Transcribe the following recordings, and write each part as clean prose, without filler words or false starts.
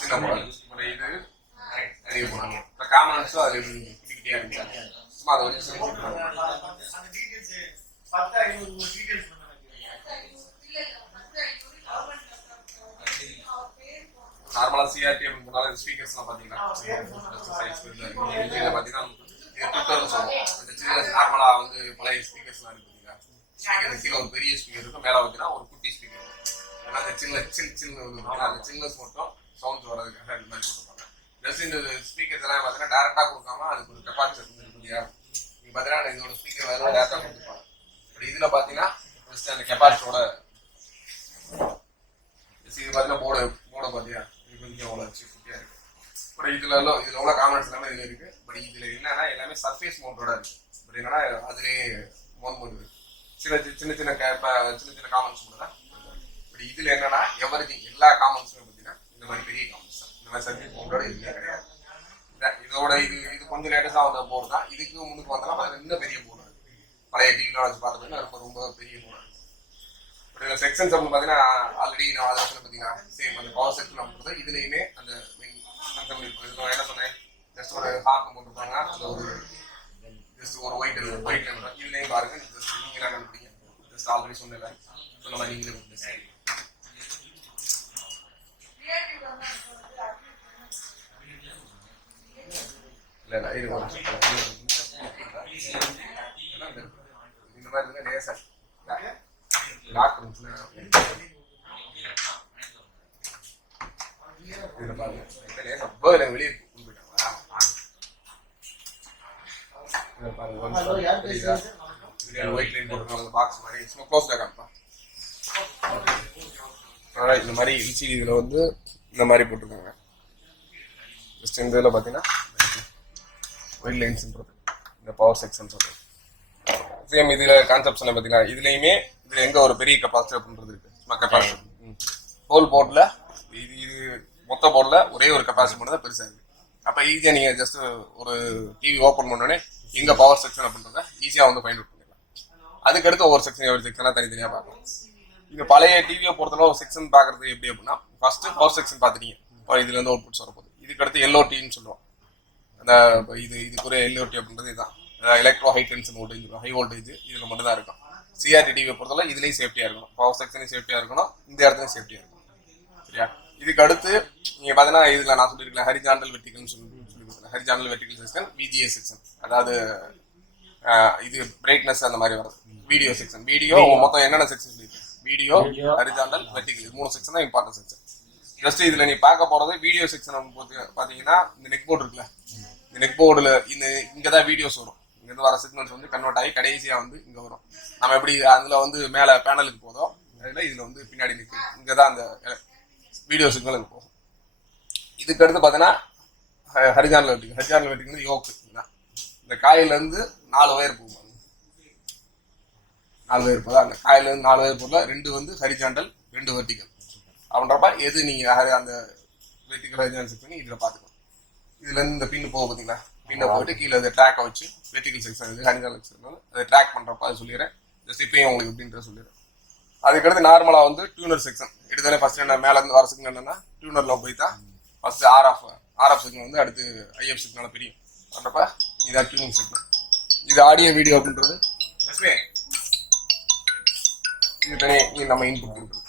சின்ன மாடல் இது பெரிய போடுறாங்க. இப்போ காமன்ஸும் அது கிட்டிக்கிட்டே இருக்கு. சும்மா அதை வச்சு நார்மலா சிஆர்டி அப்படின்னு ஸ்பீக்கர்ஸ்லாம் பார்த்தீங்கன்னா நார்மலா வந்து பழைய ஸ்பீக்கர்ஸ்லாம் இருக்கு. ஸ்பீக்கர் கீழே ஒரு பெரிய ஸ்பீக்கர் இருக்கும், மேலே பார்த்தீங்கன்னா ஒரு குட்டி ஸ்பீக்கர் இருக்கும். ஏன்னா அந்த சின்ன சில்னஸ் மட்டும் சவுண்ட்ஸ் வர்றதுக்காக இந்த மாதிரி கொடுப்பாங்க. ஜஸ்ட் இந்த ஸ்பீக்கர்ஸ் எல்லாம் பார்த்தீங்கன்னா டேரக்டா கொடுக்காம அதுக்கு ஒரு கெப்பாசிட்டர் இருக்கு இல்லையா? நீங்க பார்த்தீங்கன்னா இதோட ஸ்பீக்கர் வேற டேரக்டா கொடுத்துருப்பாங்க. பட் இதுல பார்த்தீங்கன்னா ஜஸ்ட் அந்த கெப்பாசிட்டரோட இது பார்த்தீங்கன்னா போட பார்த்தியா இது கொஞ்சம் அவ்வளோ குட்டியா இருக்கு. பட் இதுல உள்ள காமெண்ட்ஸ் எல்லாமே இதுல இருக்கு. பட் இதுல என்னன்னா எல்லாமே சர்ஃபேஸ் மவுண்டோட இருக்கு. பட் என்னன்னா அதுலேயே மவுண்ட் இருக்கு. சின்ன காமெண்ட்ஸ் மட்டும் தான். பட் இதுல என்னன்னா எவரிதிங் எல்லா காமெண்ட்ஸுமே பார்த்தீங்கன்னா இந்த மாதிரி பெரிய காமெண்ட்ஸ் தான். இந்த மாதிரி சர்ஃபேஸ் மவுண்டோட இதுல கிடையாது. இதோட இது கொஞ்சம் லேட்டஸ்டா வந்த போர்டு தான். இதுக்கு முன்னுக்கு வந்தோம்னா இன்னும் பெரிய போர்டு இருக்கு. பழைய டிவிலாம் வச்சு பார்த்தோம்னா ரொம்ப பெரிய போர்டு இருக்கு. பட் இதுல செக்ஷன்ஸ் அப்படின்னு பார்த்தீங்கன்னா ஆல்ரெடி நான் அதை பார்த்தீங்கன்னா சேம் அந்த பவர் செக்ஷன் அப்படின்றது இதுலயுமே அந்த என்ன சொன்னேன் ஜஸ்ட் ஒரு ஹார்ட் போட்டுருப்பாங்க. அந்த ஒரு ஜஸ்ட் ஒரு ஒயிட் இதுலயும் பாருங்க. நீங்க என்ன கண்டுபிடிங்க. ஜஸ்ட் ஆல்ரெடி சொன்னேன் சொன்ன மாதிரி நீங்களே இல்ல இது இந்த மாதிரி இருந்தா லேசா லாக் இருந்துச்சுன்னா இதுல பாருங்க லேசா பேர்ல வெளியே பாக்ஸ் மாதிரி க்ளோஸ்ல காமிப்பா. இந்த மாதிரி எல்சிடி இதுல வந்து இந்த மாதிரி போட்டிருக்காங்க. ஜஸ்ட் இந்த இதில் பார்த்தீங்கன்னா ஒயிட் லைன்ஸ்ன்றது இந்த பவர் செக்ஷன் சொல்றது சேம். இதுல கான்செப்ட்ஸ் எல்லாம் பார்த்தீங்கன்னா இதுலயுமே இதுல எங்க ஒரு பெரிய கெப்பாசிட்டி அப்படின்றது இருக்கு. கெப்பாசிட்டி ஹோல் போர்ட்ல இது மொத்த போர்ட்ல ஒரே ஒரு கெப்பாசிட்டி மட்டும் தான் பெருசா இருக்கு. அப்ப ஈஸியா நீங்க ஜஸ்ட் ஒரு டிவி ஓப்பன் பண்ணோடனே எங்க பவர் செக்ஷன் அப்படின்றத ஈஸியா வந்து ஃபைண்ட் அவுட் பண்ணிடலாம். அதுக்கடுத்து ஒவ்வொரு செக்ஷனா தனித்தனியா பார்க்கலாம். இது பழைய டிவியை பொறுத்தளவு ஒரு செக்ஷன் பாக்குறது எப்படி அப்படின்னா ஃபர்ஸ்ட் பவர் செக்ஷன் பாத்துட்டீங்க. இதுல இருந்து அவுட்புட்ஸ் வரப்போகுது. இதுக்கடுத்து எல்ஓடின்னு சொல்லுவோம். அந்த இதுக்குரிய எல்ஓடி அப்படின்றது இதுதான். Electro high tension voltage high voltage இதுல மட்டும் தான் இருக்கும். சிஆர்டி டிவியை பொறுத்தளவு இதுலயும் சேஃப்டியா இருக்கணும். பவர் செக்ஷனையும் சேஃப்டியா இருக்கணும். இந்த இடத்துலயும் சேஃப்டியா இருக்கணும். சரியா? இதுக்கு அடுத்து நீங்க பாத்தீங்கன்னா இதுல நான் சொல்லிருக்கேன் ஹரிஜாண்டல் வெர்டிகல் சொல்லி horizontal vertical section VGA section. அதாவது இது பிரைட்னஸ் அந்த மாதிரி வருது. வீடியோ செக்ஷன் வீடியோ மொத்தம் என்னென்ன செக்ஷன் சொல்லியிருக்கேன். வீடியோ ஹரிஜாண்டல் வெர்டிகல் இது 3 செக்ஷன் தான் இம்பார்ட்டன்ட் செக்ஷன். ஜஸ்ட் இதுல நீ பார்க்க போறது வீடியோ செக்ஷன் பாத்தீங்கன்னா இந்த நெக் போர்டு இருக்குல்ல, இந்த நெக் போர்டுல இங்கதான் வீடியோஸ் வரும். இங்க இருந்து வர சிக்னல்ஸ் வந்து கன்வெர்ட் ஆகி கடைசியா வந்து இங்க வரும். நம்ம எப்படி அதுல வந்து மேல பேனலுக்கு போதும் இதுல வந்து பின்னாடி நிற்கு இங்கதான் அந்த வீடியோ சிக்னலுக்கு போகும். இதுக்கு அடுத்து பாத்தீங்கன்னா ஹரிஜாண்டல் வெர்டிகல் யோக்கு. இந்த காயில இருந்து 4 வயர் போகும். 4 வயர் போதா அந்த காயில இருந்து 4 வயர் போல 2 வந்து ஹரிஜாண்டல் 2 வெர்டிகல் அப்படின்றப்ப எது நீங்க அந்த வெர்டிகல் ஹரிஜாண்டல் செக்ஷன் இதுல பாத்துக்கலாம். இதுல இருந்து இந்த பின்னு போக பாத்தீங்களா, பின்ன போயிட்டு கீழே அந்த ட்ராக்கை வச்சு வெர்டிகல் செக்ஷன் ஹரிஜாண்டல் செக்ஷன் அதை ட்ராக் பண்றப்ப அது சொல்லிடுறேன். ஜஸ்ட் இப்பயும் உங்களுக்கு எப்படின்றத சொல்லிடுறேன். அதுக்கடுத்து நார்மலா வந்து டியூனர் செக்ஷன் எடுத்தாலே ஃபர்ஸ்ட் என்ன மேல இருந்து வர சிக்னல் என்னன்னா டியூனர்ல போய்த்தா ஃபர்ஸ்ட் ஆர்எஃப் சிக்னல் வந்து அடுத்து ஐஎஃப் சிக்னல் பிரியும். பண்றப்ப இதான் டியூனிங் சிக்னல். இது ஆடியோ வீடியோ அப்படின்றது இது தனி நம்ம இன்புட் கொடுக்குறது.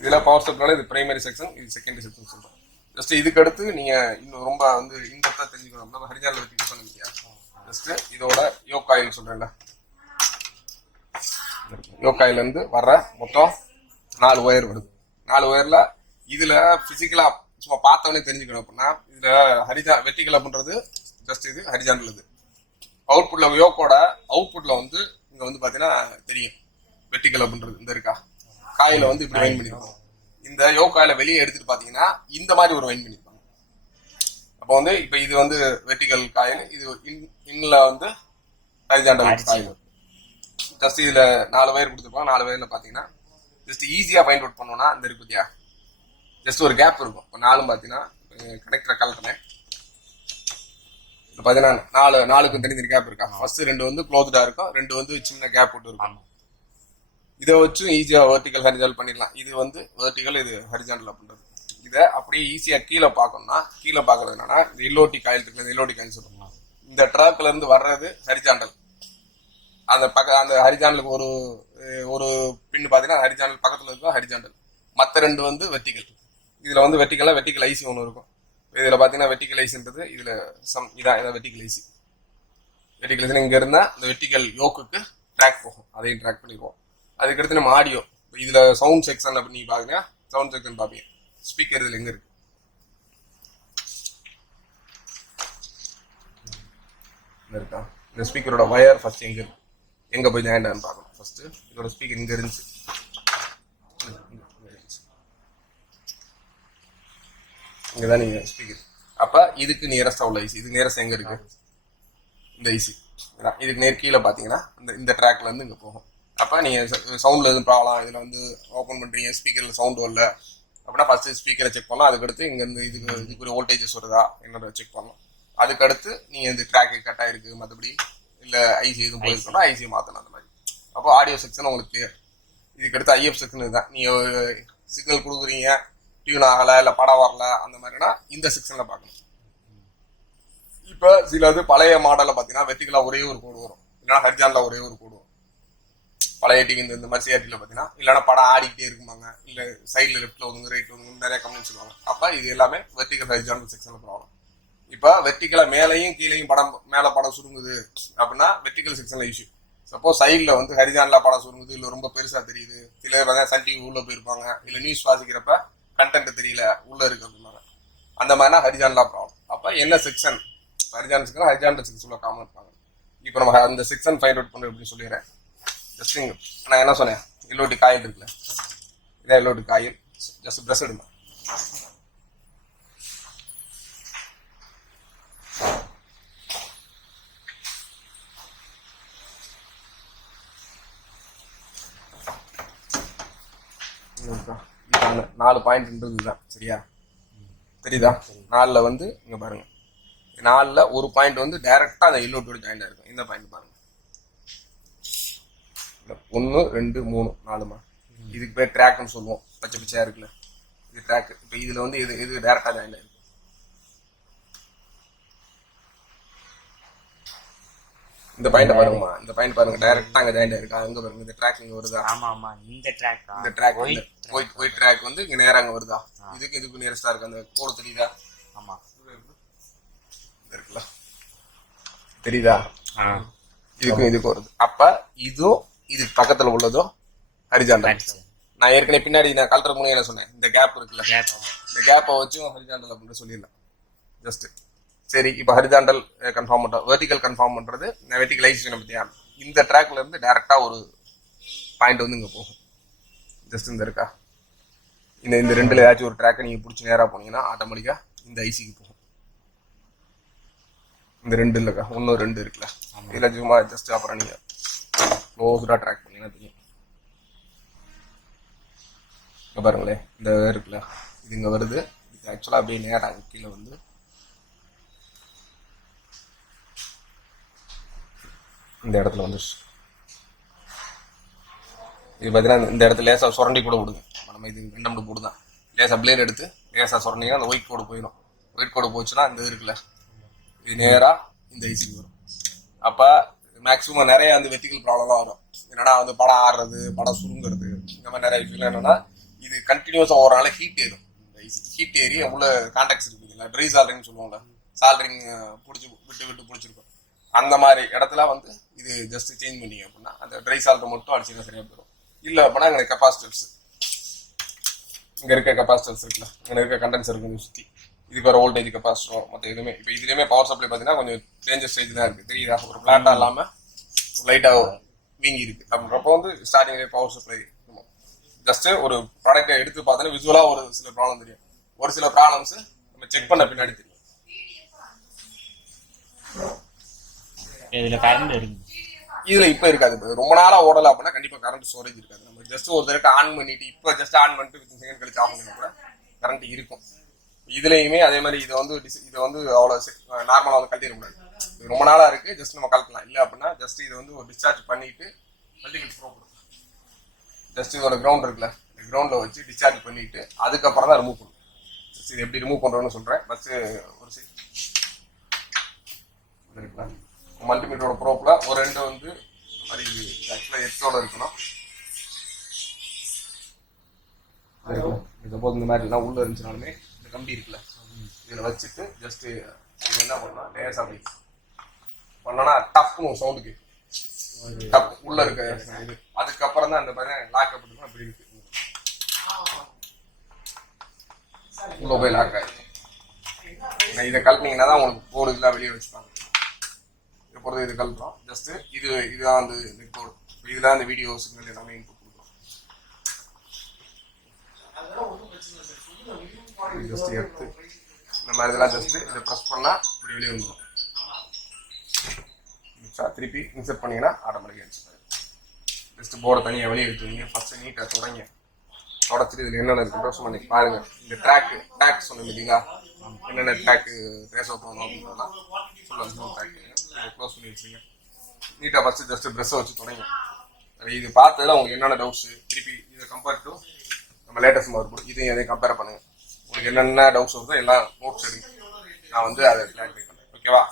இதுல பவர் ஸ்டெப்னால இது பிரைமரி செக்ஷன், இது செகண்டரி செக்ஷன் சொல்றோம். ஜஸ்ட் இதுக்கு அடுத்து நீங்க இன்னும் ரொம்ப வந்து இன்டெப்தா தெரிஞ்சுக்கணும். நம்ம ஹரிஜாண்டல் வெர்டிகல் பண்ணுங்க. ஜஸ்ட் இதோட யோக் காயில் சொல்றேன்ல, யோக் காயில இருந்து வர்ற மொத்தம் 4 ஒயர் வருது. 4 ஒயர்ல இதுல பிசிக்கலா சும்மா பார்த்தவனே தெரிஞ்சுக்கணும் அப்படின்னா இதுல வெர்டிகல் அப்படின்றது ஜஸ்ட் இது ஹரிஜாண்டல். இது அவுட்புட்ல யோக்கோட அவுட்புட்ல வந்து இங்க வந்து பாத்தீங்கன்னா தெரியும் வெர்டிகல் அப்படின்றது இந்த இருக்கா காயில வந்து இப்படி வைன் பண்ணிருப்பாங்க. இந்த யோக் காயில வெளியே எடுத்துட்டு பாத்தீங்கன்னா இந்த மாதிரி ஒரு வைன் பண்ணிருப்பாங்க. அப்போ வந்து இப்ப இது வந்து வெர்டிகல் காயில், இது இன்னுல வந்து ஹரிஜாண்டல் காயில். ஜஸ்ட் இதுல 4 வயர் கொடுத்துருப்பாங்க. 4 வயர்ல பாத்தீங்கன்னா ஜஸ்ட் ஈஸியா ஃபைண்ட் அவுட் பண்ணோம்னா இந்த இருக்கு பத்தியா ஜஸ்ட் ஒரு கேப் இருக்கும். இப்போ 4 பாத்தீங்கன்னா கனெக்டர் கலட்டுறேன். பாத்தீங்கன்னா 4க்கும் தனி கேப் இருக்கா. ஃபர்ஸ்ட் 2 வந்து க்ளோஸ்டா இருக்கும், 2 வந்து சின்ன கேப் விட்டு இருக்கும். இதை வச்சு ஈஸியா வெர்டிகல் ஹரிசாண்டல் பண்ணிடலாம். இது வந்து வெர்டிகல், இது ஹரிசாண்டல் அப்படின்றது. இதை அப்படியே ஈஸியா கீழே பார்க்கணும்னா, கீழே பார்க்கறது என்னன்னா இந்த எல்ஓடி காயில் இருக்குல்ல, இந்த எல்ஓடி காயில் சொல்லுவாங்க, இந்த ட்ராக்ல இருந்து வர்றது ஹரிசாண்டல். அந்த ஹரிசாண்டலுக்கு ஒரு ஒரு பின் பாத்தீங்கன்னா ஹரிசாண்டல் பக்கத்துல இருக்கும் ஹரிசாண்டல். மற்ற ரெண்டு வந்து வெர்டிகல். இதுல வந்து வெர்டிகல் ஐசி ஒன்று இருக்கும். இதுல பாத்தீங்கன்னா வெர்டிகல் ஐசின்றது இதுல இதான் வெர்டிகல் ஐசி. வெர்டிகல் ஐசி இங்க இருந்தா இந்த வெர்டிகல் யோக்குக்கு ட்ராக் போகும், அதையும் ட்ராக் பண்ணிடுவோம். அதுக்கடுத்து நம்ம ஆடியோ, இதுல சவுண்ட் செக்ஷன் அப்படி நீங்க பாருங்க, சவுண்ட் செக்ஷன் பாப்பீங்க. ஸ்பீக்கர் இதுல எங்க இருக்கு, இருக்கா இந்த ஸ்பீக்கரோட வயர் ஃபர்ஸ்ட் எங்க இருக்கு, எங்க போய் ஜாயின் ஆகுன்னு பார்க்கணும். ஃபர்ஸ்ட் இதோட ஸ்பீக்கர் இங்க இருந்துச்சு, இங்கதான் நீங்க ஸ்பீக்கர். அப்ப இதுக்கு நியரஸ்டா உள்ள ஐசி, இது நியரஸ்ட் எங்க இருக்கு, இந்த ஐசி. இதுக்கு நேர் கீழே பாத்தீங்கன்னா இந்த ட்ராக்ல இருந்து இங்க போகும். அப்ப நீங்க சவுண்ட்ல எதுவும் ப்ராப்ளம், இதுல வந்து ஓப்பன் பண்றீங்க, ஸ்பீக்கர்ல சவுண்ட் வரல அப்படின்னா ஃபர்ஸ்ட் ஸ்பீக்கரை செக் பண்ணலாம். அதுக்கடுத்து இங்க இருந்து இதுக்கு ஒரு வோல்டேஜஸ் வருதா என்னோட செக் பண்ணலாம். அதுக்கடுத்து நீங்க இந்த ட்ராக் கட் ஆயிருக்கு, மற்றபடி இல்ல ஐசி எதுவும் போயிருக்கோம்னா ஐசியை மாத்தலாம் அந்த மாதிரி. அப்போ ஆடியோ செக்ஷன் உங்களுக்கு கிளியர். இதுக்கடுத்து ஐஎஃப் செக்ஷன் இதுதான். நீங்க சிக்னல் கொடுக்குறீங்க, டியூன் ஆகல, இல்ல படம் வரல, அந்த மாதிரினா இந்த செக்ஷன்ல பார்க்கணும். இப்ப சிலது பழைய மாடல்ல பாத்தீங்கன்னா வெர்டிகலா ஒரே ஒரு கோடு வரும், இல்லைன்னா ஹரிசாண்டலா ஒரே ஒரு கோடு வரும். பழைய டிவி இந்த மாதிரி சிஆர்டில பாத்தீங்கன்னா, இல்லைன்னா படம் ஆடிக்கிட்டே இருக்குமாங்க, இல்ல சைட்ல லெஃப்ட்ல ஒதுங்க ரைட்ல ஒதுங்க நிறைய கமெண்ட் சொல்லுவாங்க. அப்ப இது எல்லாமே வெர்டிகல் ஹரிசாண்டல் செக்ஷன்ல ப்ராப்ளம். இப்ப வெர்டிகலா மேலையும் கீழையும் படம், மேல படம் சுருங்குது அப்படின்னா வெர்டிகல் செக்ஷன்ல இஷ்யூ. சப்போஸ் சைட்ல வந்து ஹரிசாண்டலா படம் சுருங்குது, இல்ல ரொம்ப பெருசா தெரியுது, சில சன் டிவி உள்ள போயிருப்பாங்க, இல்ல நியூஸ் வாசிக்கிறப்ப கண்டென்ட் தெரியல உள்ள இருக்கு அப்படின்னா, அந்த மாதிரினா ஹரிசாண்டலா ப்ராப்ளம். அப்ப என்ன section, horizontal section horizontal section உள்ள காமன் இருப்பாங்க. இப்ப நம்ம அந்த செக்ஷன் ஃபைண்ட் அவுட் பண்ண அப்படின்னு சொல்லிடுறேன். ஜஸ்ட் நான் என்ன சொன்னேன், எல்லோட்டி காயில் இருக்குல்ல, இதான் எல்லோட்டி காயில். ஜஸ்ட் பிரஷ் எடுங்க. நாலு பாயிண்ட் தான் சரியா, தெரியுதா? நாலுல வந்து இங்க பாருங்க, நாலுல ஒரு பாயிண்ட் வந்து டைரக்டா அந்த எல்லோட்டோட ஜாயிண்டா இருக்கும். இந்த பாயிண்ட் பாருங்க, 1 2 3 4மா, இதுக்கு பேர் ட்ராக்னு சொல்லுவோம். பச்சை பச்சையா இருக்குல்ல, இது ட்ராக். இப்ப இதுல வந்து இது டைரக்டா ஜாயின் ஆயிருக்கு. இந்த பாயிண்ட் பாருங்கம்மா, இந்த பாயிண்ட் பாருங்க, டைரக்டா அங்க ஜாயின் ஆயிருக்கு. அங்க பாருங்க, இந்த ட்ராக் இங்க வருதா? ஆமா ஆமா, இந்த ட்ராக், இந்த ட்ராக் ஒயிட் ட்ராக் வந்து இங்க நேரா அங்க வருதா? இதுக்கு நியரஸ்டா இருக்கு. அந்த கோடு தெரியுதா? ஆமா இருக்குல்ல, தெரியுதா? இதுக்கு வருது. அப்ப இதுவும் இதுக்கு பக்கத்துல உள்ளதும் ஹரிசாண்டல். நான் ஏற்கனவே பின்னாடி நான் கலெக்டர் மூலம் என்ன சொன்னேன், இந்த கேப் இருக்குல்ல, இந்த கேப்பை வச்சு ஹரிசாண்டல் அப்படின்னு சொல்லிடலாம். ஜஸ்ட் சரி, இப்ப ஹரிசாண்டல் கன்ஃபார்ம் பண்றோம், வெர்டிகல் கன்ஃபார்ம் பண்றது வெர்டிகலைசேஷன் பத்தியா. இந்த ட்ராக்ல இருந்து டைரக்டா ஒரு பாயிண்ட் வந்து இங்க போகும். ஜஸ்ட் இந்த இருக்கா, இந்த ரெண்டுல ஏதாச்சும் ஒரு ட்ராக்கை நீங்க பிடிச்சி நேரா போனீங்கன்னா ஆட்டோமேட்டிக்கா இந்த ஐசிக்கு போகும். இந்த ரெண்டு இல்லக்கா, 1 2 இருக்குல்ல, இதுல சும்மா ஜஸ்ட் அப்புறம் நீங்க க்ளோஸ்டா ட்ராக் பண்ணீங்கன்னா தெரியும். பாருங்களேன், இந்த இருக்குல்ல, இது இங்க வருது. இது ஆக்சுவலா அப்படியே நேரா கீழே வந்து இந்த இடத்துல வந்து இது பாத்தீங்கன்னா இந்த இடத்துல லேசா சுரண்டி கூட விடுது. நம்ம இது 2 போடுதான், லேசா பிளேட் எடுத்து லேசா சுரண்டிங்கன்னா அந்த ஒயிட் கோடு போயிடும். ஒயிட் கோடு போச்சுன்னா இந்த இருக்குல்ல, இது நேரா இந்த ஐசிக்கு வரும். அப்ப மேக்சிமம் நிறைய அந்த வெர்டிகல் ப்ராப்ளம்லாம் வரும். என்னன்னா வந்து படம் ஆடுறது, படம் சுருங்குறது, இந்த மாதிரி நிறைய விஷயம். என்னன்னா இது கண்டினியூஸா ஓரனால ஹீட் ஏறும். ஹீட் ஏறி உள்ள கான்டாக்ட்ஸ் இருக்குங்களா, ட்ரை சால்டரிங் சொல்லுவாங்கல்ல, சால்டரிங் பிடிச்சி விட்டு பிடிச்சிருக்கும். அந்த மாதிரி இடத்துல வந்து இது ஜஸ்ட் சேஞ்ச் பண்ணீங்க அப்படின்னா அந்த ட்ரை சால்ட்டை மட்டும் அடிச்சுன்னா சரியா போயிடும். இல்ல அப்படின்னா எங்களுக்கு கெப்பாசிட்டர்ஸ், இங்க இருக்க கெப்பாசிட்டர்ஸ் இருக்குல்ல, இங்க இருக்க கண்டென்சர் இருக்கு சுத்தி, இதுக்கு வர வோல்டேஜ் கெப்பாசிட்டரும் மற்ற எதுவுமே. இப்போ இதுலயுமே பவர் சப்ளை பார்த்தீங்கன்னா கொஞ்சம் டேஞ்சர் ஸ்டேஜ் தான் இருக்கு, தெரியுதா? ஒரு பிளாட்டா இல்லாம லைட்டா வீங்கி இருக்கு. அப்படின்றப்போ வந்து ஸ்டார்டிங்லேயே பவர் சப்ளை ஜஸ்ட் ஒரு ப்ராடக்டை எடுத்து பார்த்தோன்னா விசுவலா ஒரு சில ப்ராப்ளம் தெரியும். ஒரு சில ப்ராப்ளம்ஸ் நம்ம செக் பண்ண பின்னாடி தெரியும். இதுல கரண்ட் இருக்கு, இதுல இப்ப இருக்காது. ரொம்ப நாளா ஓடல அப்படின்னா கண்டிப்பா கரண்ட் ஸ்டோரேஜ் இருக்காது. நம்ம ஜஸ்ட் ஒரு தடவை ஆன் பண்ணிட்டு இப்ப ஜஸ்ட் ஆன் பண்ணிட்டு 15 செகண்ட் கழிச்சு ஆஃப் பண்ணா கூட கரண்ட் இருக்கும். இதுலயுமே அதே மாதிரி இதை வந்து அவ்வளவு நார்மலா வந்து கழட்டிட கூடாது. ரொம்ப நாளா இருக்கு, ஜஸ்ட் நம்ம கழட்டலாம். இல்ல அப்படின்னா ஜஸ்ட் இதை வந்து ஒரு டிஸ்சார்ஜ் பண்ணிட்டு வெர்டிகல் ப்ரோ கொடுக்கலாம். ஜஸ்ட் இதோட கிரவுண்ட் இருக்குல்ல, இந்த கிரவுண்டில் வச்சு டிஸ்சார்ஜ் பண்ணிட்டு அதுக்கப்புறம் தான் ரிமூவ் பண்ணும். ஜஸ்ட் இது எப்படி ரிமூவ் பண்ணுறோன்னு சொல்கிறேன். ஃபஸ்ட்டு ஒரு இருக்குல்ல, மல்டிமீட்டரோட ப்ரோப்பில் ஒரு ரெண்டு வந்து இந்த மாதிரி ஆக்சுவலாக எட்டோட இருக்கணும். சப்போஸ் இந்த மாதிரி எல்லாம் உள்ள இருந்துச்சுனாலுமே இந்த கம்பி இருக்குல்ல, இதில் வச்சுட்டு ஜஸ்ட் இது என்ன பண்ணலாம், லேஸ் அப்படி பண்ணோன்னா டப்புன்னு ஒரு சவுண்டு கேட்கும். டப் உள்ள இருக்க இது. அதுக்கப்புறம் தான் இந்த மாதிரி லாக் அப்படி அப்படி இருக்கு, உள்ள போய் லாக் ஆகிடும். இதை கழட்டினீங்கன்னா தான் உங்களுக்கு கோடு இதெல்லாம் வெளியே வச்சுப்பாங்க. இதை பொறுத்து இது கழட்டுறோம். ஜஸ்ட் இதுதான் வந்து இந்த கோடு. இதெல்லாம் இந்த வீடியோ சிக்னல் எல்லாமே இன்புட் கொடுக்குறோம். ஜஸ்ட் எடுத்து இந்த மாதிரி இதெல்லாம் ஜஸ்ட் இதை ப்ரெஸ் பண்ணால் இப்படி வெளியே வந்துடும். திருப்பி இன்செர்ட் பண்ணீங்கன்னா ஆட்டோமேட்டிக்காக இன்செர்ட் ஆகிடும். ஜஸ்ட் போர்டை தனியாக வெளியே எடுத்துவீங்க. ஃபஸ்ட்டு நீட்டாக தொடச்சிட்டு இதில் என்னென்ன இருக்குன்றோ பண்ணி பாருங்கள். இந்த ட்ராக் சொன்ன பார்த்தீங்களா, என்னென்ன ட்ராக்கு பேச போகணும் அப்படின்றதெல்லாம் ஃபுல்லாக ட்ராக் க்ளோஸ் பண்ணி வச்சுருங்க. நீட்டாக ஃபஸ்ட்டு ஜஸ்ட்டு ப்ரெஷ்ஷை வச்சு தொடங்க. இது பார்த்ததில் உங்களுக்கு என்னென்ன டவுட்ஸு, திருப்பி இதை கம்பேர் டு நம்ம லேட்டஸ்ட் மார்க் இதையும் எதையும் கம்பேர் பண்ணுங்கள். உங்களுக்கு என்னென்ன டவுட்ஸ் வருதோ எல்லாம் நோட்ஸ் எடுங்க. நான் வந்து அதை கிளாரிஃபை பண்ணுறேன். ஓகேவா?